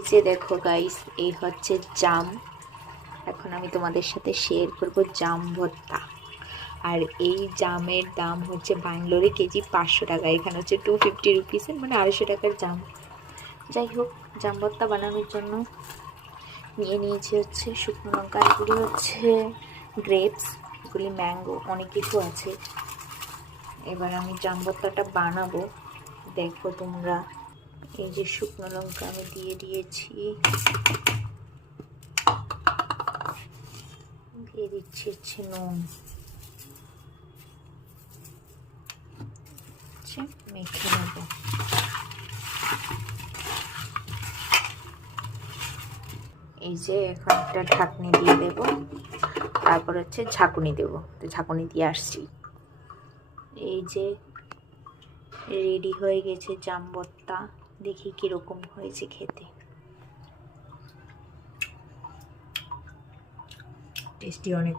এই যে দেখো গাইস, এই হচ্ছে জাম। এখন আমি তোমাদের সাথে শেয়ার করব জাম ভর্তা। আর এই জামের দাম হচ্ছে ব্যাঙ্গালোরে কেজি 500 টাকা, এখানে হচ্ছে 250 রুপিসের, মানে 250 টাকার জাম। যাই হোক, জাম ভর্তা বানানোর জন্য নিয়ে নিয়েছি হচ্ছে শুকনো লঙ্কা, এগুলি হচ্ছে গ্রেপস, এগুলি ম্যাঙ্গো, অনেক কিছু আছে। এবার আমি জাম ভর্তাটা বানাবো, দেখো তোমরা। এই যে শুকনো লঙ্কা আমি দিয়ে দিয়েছি, দিয়ে দিচ্ছি হচ্ছে নুন, মেখে নেব। এই যে এখন একটা ঢাকনি দিয়ে দেব, তারপর হচ্ছে ঝাঁকুনি দেব। তো ঝাঁকুনি দিয়ে আসছি। এই যে রেডি হয়ে গেছে জাম ভর্তা, দেখি কিরকম হয়েছে খেতে। টেস্টি অনেক।